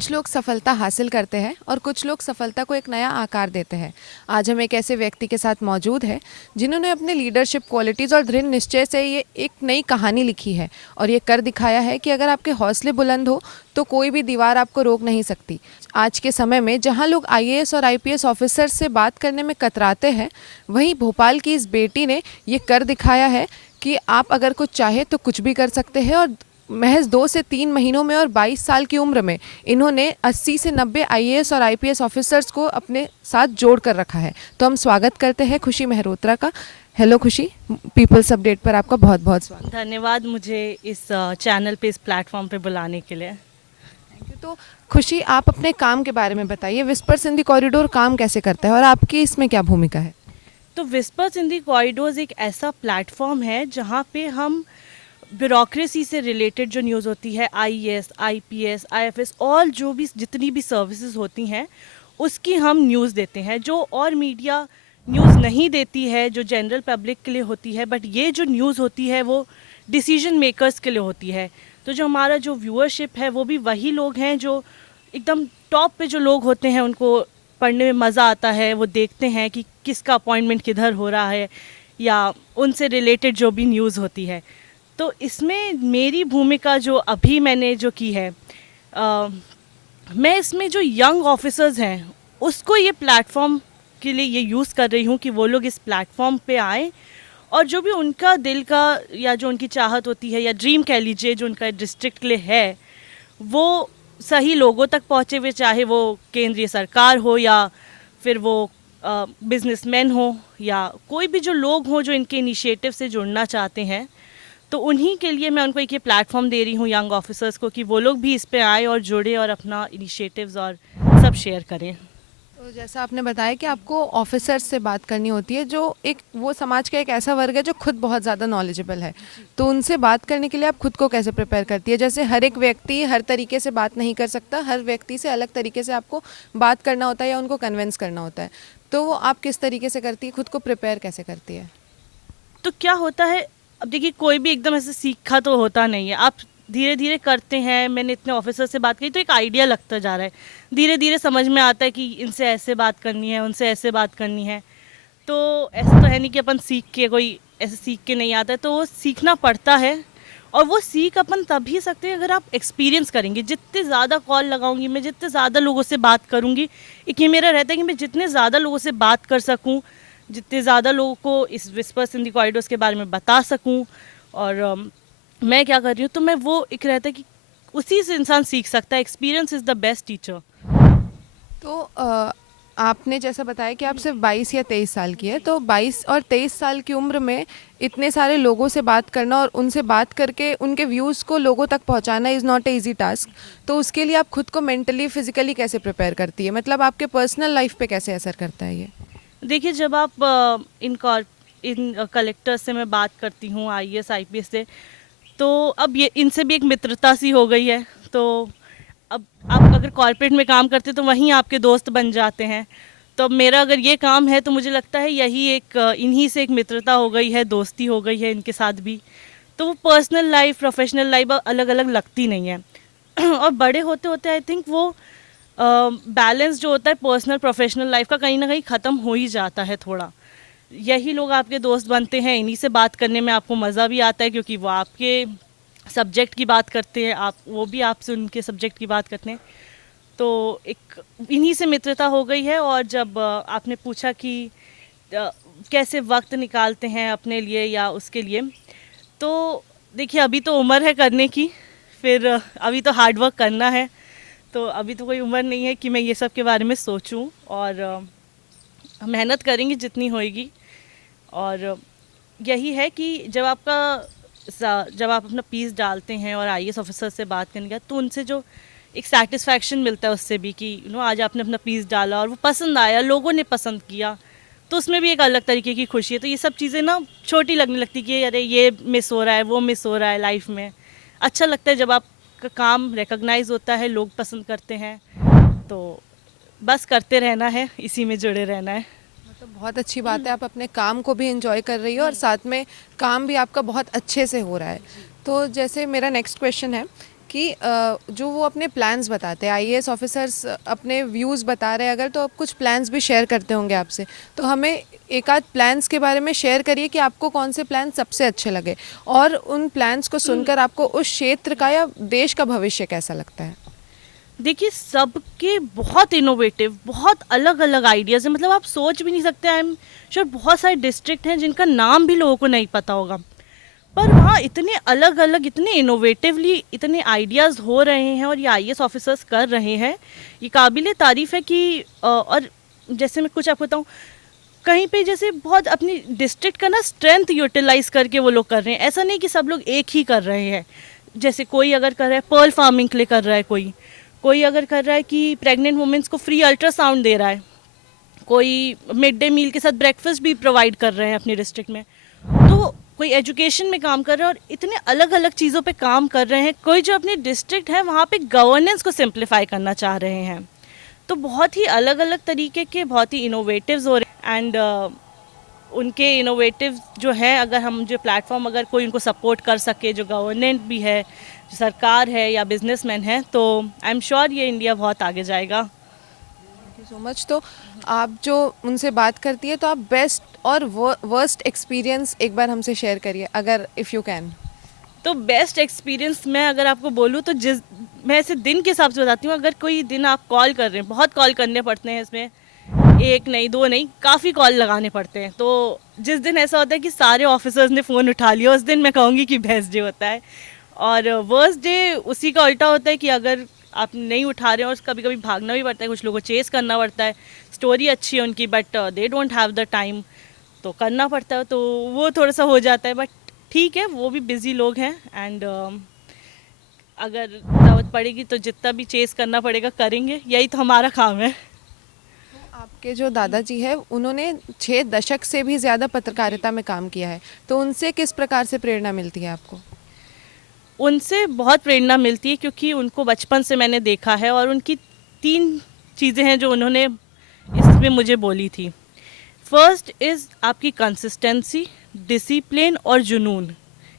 कुछ लोग सफलता हासिल करते हैं और कुछ लोग सफलता को एक नया आकार देते हैं। आज हम एक ऐसे व्यक्ति के साथ मौजूद हैं जिन्होंने अपने लीडरशिप क्वालिटीज़ और दृढ़ निश्चय से ये एक नई कहानी लिखी है और ये कर दिखाया है कि अगर आपके हौसले बुलंद हो तो कोई भी दीवार आपको रोक नहीं सकती। आज के समय में जहां लोग आईएएस और आईपीएस ऑफिसर से बात करने में कतराते हैं, वहीं भोपाल की इस बेटी ने ये कर दिखाया है कि आप अगर कुछ चाहे तो कुछ भी कर सकते हैं। और महज 2 से 3 महीनों में और 22 साल की उम्र में इन्होंने 80 से 90 आईएएस और आईपीएस ऑफिसर्स को अपने साथ जोड़ कर रखा है। तो हम स्वागत करते हैं खुशी मेहरोत्रा का। हेलो खुशी, पीपल्स अपडेट पर आपका बहुत बहुत स्वागत। धन्यवाद मुझे इस चैनल पे, इस प्लेटफॉर्म पे बुलाने के लिए। Thank you. तो खुशी, आप अपने काम के बारे में बताइए। विस्पर सिंधी कॉरिडोर काम कैसे करता है और आपकी इसमें क्या भूमिका है? तो विस्पर सिंधी कॉरिडोर्स एक ऐसा प्लेटफॉर्म है जहाँ पे हम ब्यूरोक्रेसी से रिलेटेड जो न्यूज़ होती है, आईएएस, आईपीएस, आईएफएस, और जो भी जितनी भी सर्विसेज होती हैं उसकी हम न्यूज़ देते हैं, जो और मीडिया न्यूज़ नहीं देती है, जो जनरल पब्लिक के लिए होती है। बट ये जो न्यूज़ होती है वो डिसीजन मेकर्स के लिए होती है। तो जो हमारा जो व्यूअरशिप है वो भी वही लोग हैं जो एकदम टॉप पे जो लोग होते हैं, उनको पढ़ने में मज़ा आता है। वो देखते हैं कि किसका अपॉइंटमेंट किधर हो रहा है या उनसे रिलेटेड जो भी न्यूज़ होती है। तो इसमें मेरी भूमिका जो अभी मैंने जो की है, मैं इसमें जो यंग ऑफिसर्स हैं उसको ये प्लेटफॉर्म के लिए ये यूज़ कर रही हूँ कि वो लोग इस प्लेटफॉर्म पे आएँ और जो भी उनका दिल का या जो उनकी चाहत होती है या ड्रीम कह लीजिए, जो उनका डिस्ट्रिक्ट के लिए है, वो सही लोगों तक पहुँचे हुए, चाहे वो केंद्रीय सरकार हो या फिर वो बिजनेसमैन हो या कोई भी जो लोग हों जो इनके इनिशिएटिव से जुड़ना चाहते हैं। तो उन्हीं के लिए मैं उनको एक ये प्लेटफॉर्म दे रही हूँ यंग ऑफिसर्स को, कि वो लोग भी इस पे आए और जुड़े और अपना इनिशिएटिव्स और सब शेयर करें। तो जैसा आपने बताया कि आपको ऑफिसर्स से बात करनी होती है, जो एक वो समाज का एक ऐसा वर्ग है जो खुद बहुत ज़्यादा नॉलेजेबल है। तो उनसे बात करने के लिए आप खुद को कैसे प्रिपेयर करती है? जैसे हर एक व्यक्ति हर तरीके से बात नहीं कर सकता, हर व्यक्ति से अलग तरीके से आपको बात करना होता है या उनको कन्विंस करना होता है। तो वो आप किस तरीके से करती है, खुद को प्रिपेयर कैसे करती है? तो क्या होता है, अब देखिए कोई भी एकदम ऐसे सीखा तो होता नहीं है, आप धीरे धीरे करते हैं। मैंने इतने ऑफिसर से बात की तो एक आइडिया लगता जा रहा है, धीरे धीरे समझ में आता है कि इनसे ऐसे बात करनी है, उनसे ऐसे बात करनी है। तो ऐसा तो है नहीं कि अपन सीख के, कोई ऐसे सीख के नहीं आता है, तो वो सीखना पड़ता है। और वो सीख अपन तभी सकते हैं अगर आप एक्सपीरियंस करेंगे। जितने ज़्यादा कॉल लगाऊंगी मैं, जितने ज़्यादा लोगों से बात करूंगी, एक ये मेरा रहता है कि मैं जितने ज़्यादा लोगों से बात कर सकूं, जितने ज़्यादा लोगों को इस विस्पर सिंधी कॉरिडोर्स के बारे में बता सकूं। और मैं क्या कर रही हूँ, तो मैं वो एक रहता है कि उसी से इंसान सीख सकता है। Experience is the best teacher. तो आपने जैसा बताया कि आप सिर्फ 22 या 23 साल की है, तो 22 और 23 साल की उम्र में इतने सारे लोगों से बात करना और उनसे बात करके उनके व्यूज़ को लोगों तक पहुंचाना is not a easy task. तो उसके लिए आप खुद को मेंटली फिजिकली कैसे प्रिपेयर करती है? मतलब आपके पर्सनल लाइफ पे कैसे असर करता है ये? देखिए, जब आप इन कलेक्टर्स से मैं बात करती हूँ, आईएएस आईपीएस से, तो अब ये इनसे भी एक मित्रता सी हो गई है। तो अब आप अगर कॉर्पोरेट में काम करते तो वहीं आपके दोस्त बन जाते हैं। तो अब मेरा अगर ये काम है तो मुझे लगता है यही एक इन्हीं से एक मित्रता हो गई है, दोस्ती हो गई है इनके साथ भी। तो वो पर्सनल लाइफ, प्रोफेशनल लाइफ अलग अलग लगती नहीं है। और बड़े होते होते आई थिंक वो बैलेंस जो होता है पर्सनल प्रोफेशनल लाइफ का, कहीं ना कहीं ख़त्म हो ही जाता है थोड़ा। यही लोग आपके दोस्त बनते हैं, इन्हीं से बात करने में आपको मज़ा भी आता है, क्योंकि वो आपके सब्जेक्ट की बात करते हैं, आप वो भी आपसे उनके सब्जेक्ट की बात करते हैं। तो एक इन्हीं से मित्रता हो गई है। और जब आपने पूछा कि कैसे वक्त निकालते हैं अपने लिए या उसके लिए, तो देखिए अभी तो उम्र है करने की, फिर अभी तो हार्ड वर्क करना है। तो अभी तो कोई उम्र नहीं है कि मैं ये सब के बारे में सोचूं। और मेहनत करेंगे जितनी होएगी। और यही है कि जब आप अपना पीस डालते हैं और आईएएस ऑफिसर से बात करने का, तो उनसे जो एक सेटिस्फैक्शन मिलता है उससे भी, कि आज आपने अपना पीस डाला और वो पसंद आया, लोगों ने पसंद किया, तो उसमें भी एक अलग तरीके की खुशी है। तो ये सब चीज़ें ना छोटी लगने लगती कि अरे ये मिस हो रहा है, वो मिस हो रहा है लाइफ में। अच्छा लगता है जब आपका काम रिकॉग्नाइज होता है, लोग पसंद करते हैं। तो बस करते रहना है, इसी में जुड़े रहना है। तो बहुत अच्छी बात है, आप अपने काम को भी एंजॉय कर रही हो और साथ में काम भी आपका बहुत अच्छे से हो रहा है। तो जैसे मेरा नेक्स्ट क्वेश्चन है कि जो वो अपने प्लान्स बताते हैं, आईएएस ऑफिसर्स अपने व्यूज़ बता रहे हैं अगर, तो आप कुछ प्लान्स भी शेयर करते होंगे आपसे, तो हमें एक आध प्लान्स के बारे में शेयर करिए कि आपको कौन से प्लान सबसे अच्छे लगे और उन प्लान्स को सुनकर आपको उस क्षेत्र का या देश का भविष्य कैसा लगता है। देखिए, सबके बहुत इनोवेटिव, बहुत अलग अलग आइडियाज़ हैं, मतलब आप सोच भी नहीं सकते। आई एम श्योर बहुत सारे डिस्ट्रिक्ट हैं जिनका नाम भी लोगों को नहीं पता होगा, पर वहाँ इतने अलग अलग, इतने इनोवेटिवली इतने आइडियाज़ हो रहे हैं और ये आईएएस ऑफिसर्स कर रहे हैं। ये काबिले तारीफ़ है कि और जैसे मैं कुछ आपको बताऊँ, कहीं पे जैसे बहुत अपनी डिस्ट्रिक्ट का ना स्ट्रेंथ यूटिलाइज करके वो लोग कर रहे हैं। ऐसा नहीं कि सब लोग एक ही कर रहे हैं। जैसे कोई अगर कर रहा है पर्ल फार्मिंग के लिए कर रहा है, कोई कोई अगर कर रहा है कि प्रेग्नेंट वुमेंस को फ्री अल्ट्रासाउंड दे रहा है, कोई मिड डे मील के साथ ब्रेकफास्ट भी प्रोवाइड कर रहे हैं अपनी डिस्ट्रिक्ट में, तो कोई एजुकेशन में काम कर रहा है, और इतने अलग अलग चीज़ों पे काम कर रहे हैं। कोई जो अपनी डिस्ट्रिक्ट है वहाँ पे गवर्नेंस को सिंप्लीफाई करना चाह रहे हैं। तो बहुत ही अलग अलग तरीके के, बहुत ही इनोवेटिव्स हो रहे हैं। एंड उनके इनोवेटिव जो है, अगर हम जो प्लेटफॉर्म, अगर कोई उनको सपोर्ट कर सके, जो गवर्नमेंट भी है, जो सरकार है या बिजनेसमैन है, तो आई एम श्योर ये इंडिया बहुत आगे जाएगा। Thank you so much. तो आप जो उनसे बात करती है, तो आप बेस्ट और वर्स्ट एक्सपीरियंस एक बार हमसे शेयर करिए अगर इफ़ यू कैन। तो बेस्ट एक्सपीरियंस मैं अगर आपको बोलूँ तो मैं ऐसे दिन के हिसाब से बताती हूँ। अगर कोई दिन आप कॉल कर रहे हैं, बहुत कॉल करने पड़ते हैं इसमें, एक नहीं दो नहीं, काफ़ी कॉल लगाने पड़ते हैं। तो जिस दिन ऐसा होता है कि सारे ऑफिसर्स ने फ़ोन उठा लिया, उस दिन मैं कहूँगी कि बेस्ट डे होता है। और वर्स्ट डे उसी का उल्टा होता है कि अगर आप नहीं उठा रहे हैं, और कभी कभी भागना भी पड़ता है, कुछ लोगों को चेस करना पड़ता है। स्टोरी अच्छी है उनकी, but they don't have the time, तो करना पड़ता है, तो वो थोड़ा सा हो जाता है। बट ठीक है, वो भी बिज़ी लोग हैं। एंड अगर ज़रूरत पड़ेगी तो जितना भी चेस करना पड़ेगा करेंगे, यही तो हमारा काम है। आपके जो दादाजी है, उन्होंने 6 दशक से भी ज़्यादा पत्रकारिता में काम किया है, तो उनसे किस प्रकार से प्रेरणा मिलती है आपको। उनसे बहुत प्रेरणा मिलती है, क्योंकि उनको बचपन से मैंने देखा है, और उनकी 3 चीज़ें हैं जो उन्होंने इसमें मुझे बोली थी। फर्स्ट इज़ आपकी कंसिस्टेंसी, डिसिप्लिन और जुनून।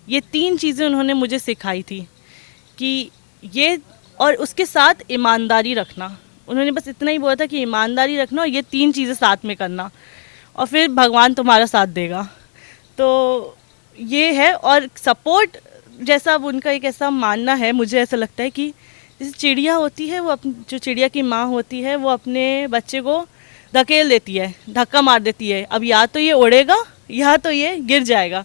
ये 3 चीज़ें उन्होंने मुझे सिखाई थी कि ये, और उसके साथ ईमानदारी रखना। उन्होंने बस इतना ही बोला था कि ईमानदारी रखना और ये 3 चीज़ें साथ में करना, और फिर भगवान तुम्हारा साथ देगा। तो ये है। और सपोर्ट, जैसा अब उनका एक ऐसा मानना है, मुझे ऐसा लगता है कि जैसे चिड़िया होती है, वो अपनी, जो चिड़िया की माँ होती है, वो अपने बच्चे को धकेल देती है, धक्का मार देती है, अब या तो ये उड़ेगा या तो ये गिर जाएगा।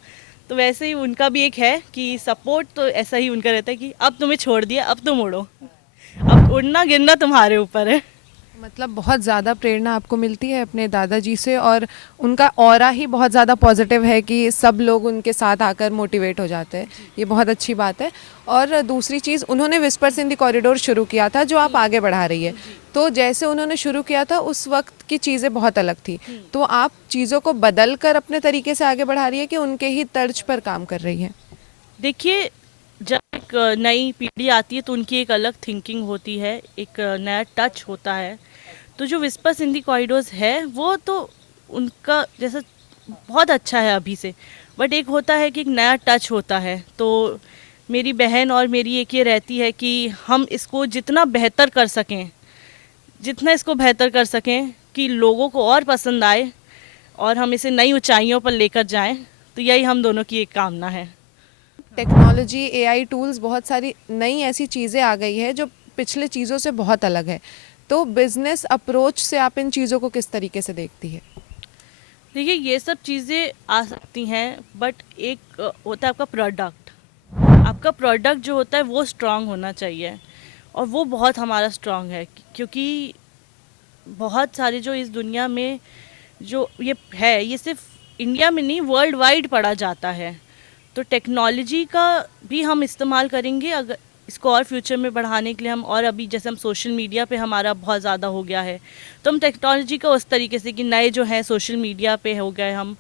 तो वैसे ही उनका भी एक है कि सपोर्ट तो ऐसा ही उनका रहता है कि अब तुम्हें छोड़ दिया, अब तुम उड़ो, अब उड़ना गिरना तुम्हारे ऊपर है। मतलब बहुत ज़्यादा प्रेरणा आपको मिलती है अपने दादाजी से, और उनका ऑरा ही बहुत ज़्यादा पॉजिटिव है कि सब लोग उनके साथ आकर मोटिवेट हो जाते हैं। ये बहुत अच्छी बात है। और दूसरी चीज़, उन्होंने विस्पर्स इन द कॉरिडोर शुरू किया था, जो आप आगे बढ़ा रही है। तो जैसे उन्होंने शुरू किया था, उस वक्त की चीज़ें बहुत अलग थी, तो आप चीज़ों को बदल कर अपने तरीके से आगे बढ़ा रही है कि उनके ही तर्ज पर काम कर रही है। देखिए, जब एक नई पीढ़ी आती है तो उनकी एक अलग थिंकिंग होती है, एक नया टच होता है। तो जो विस्पर्स इन दी कॉरिडोर्स है, वो तो उनका जैसा बहुत अच्छा है अभी से, बट एक होता है कि एक नया टच होता है। तो मेरी बहन और मेरी एक ये रहती है कि हम इसको जितना बेहतर कर सकें, जितना इसको बेहतर कर सकें कि लोगों को और पसंद आए और हम इसे नई ऊंचाइयों पर लेकर जाएं, तो यही हम दोनों की एक कामना है। टेक्नोलॉजी, एआई टूल्स, बहुत सारी नई ऐसी चीज़ें आ गई है जो पिछले चीज़ों से बहुत अलग है। तो बिजनेस अप्रोच से आप इन चीज़ों को किस तरीके से देखती है। देखिए, ये सब चीज़ें आ सकती हैं, बट एक होता है आपका प्रोडक्ट। आपका प्रोडक्ट जो होता है वो स्ट्रांग होना चाहिए, और वो बहुत हमारा स्ट्रांग है, क्योंकि बहुत सारे जो इस दुनिया में जो ये है, ये सिर्फ इंडिया में नहीं, वर्ल्ड वाइड पढ़ा जाता है। तो टेक्नोलॉजी का भी हम इस्तेमाल करेंगे, अगर इसको और फ्यूचर में बढ़ाने के लिए हम, और अभी जैसे हम सोशल मीडिया पे हमारा बहुत ज़्यादा हो गया है, तो हम टेक्नोलॉजी का उस तरीके से कि नए जो है सोशल मीडिया पे हो गए हम,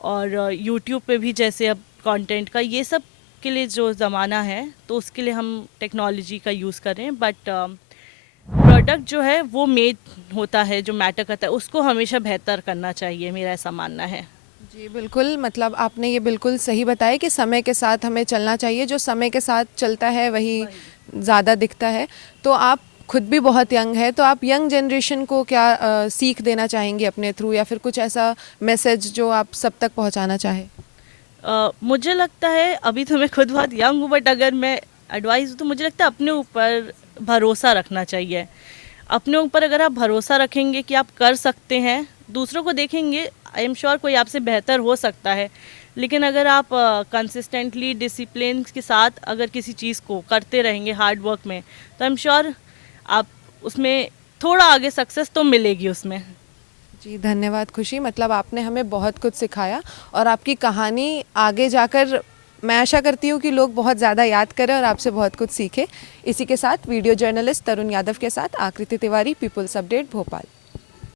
और यूट्यूब पे भी जैसे अब कंटेंट का, ये सब के लिए जो ज़माना है, तो उसके लिए हम टेक्नोलॉजी का यूज़ करें। बट प्रोडक्ट जो है वो मेड होता है, जो मैटर करता है, उसको हमेशा बेहतर करना चाहिए, मेरा ऐसा मानना है। जी बिल्कुल, मतलब आपने ये बिल्कुल सही बताया कि समय के साथ हमें चलना चाहिए, जो समय के साथ चलता है वही ज़्यादा दिखता है। तो आप खुद भी बहुत यंग है, तो आप यंग जनरेशन को क्या सीख देना चाहेंगे अपने थ्रू, या फिर कुछ ऐसा मैसेज जो आप सब तक पहुंचाना चाहें? मुझे लगता है अभी तो मैं खुद बहुत यंग हूँ, बट अगर मैं एडवाइस तो मुझे लगता है अपने ऊपर भरोसा रखना चाहिए। अपने ऊपर अगर आप भरोसा रखेंगे कि आप कर सकते हैं, दूसरों को देखेंगे, आई एम श्योर कोई आपसे बेहतर हो सकता है, लेकिन अगर आप कंसिस्टेंटली डिसिप्लिन के साथ अगर किसी चीज़ को करते रहेंगे हार्ड वर्क में, तो आई एम श्योर आप उसमें थोड़ा आगे सक्सेस तो मिलेगी उसमें। जी धन्यवाद खुशी, मतलब आपने हमें बहुत कुछ सिखाया, और आपकी कहानी आगे जाकर मैं आशा करती हूँ कि लोग बहुत ज़्यादा याद करें और आपसे बहुत कुछ सीखें। इसी के साथ वीडियो जर्नलिस्ट तरुण यादव के साथ आकृति तिवारी, पीपल्स अपडेट, भोपाल।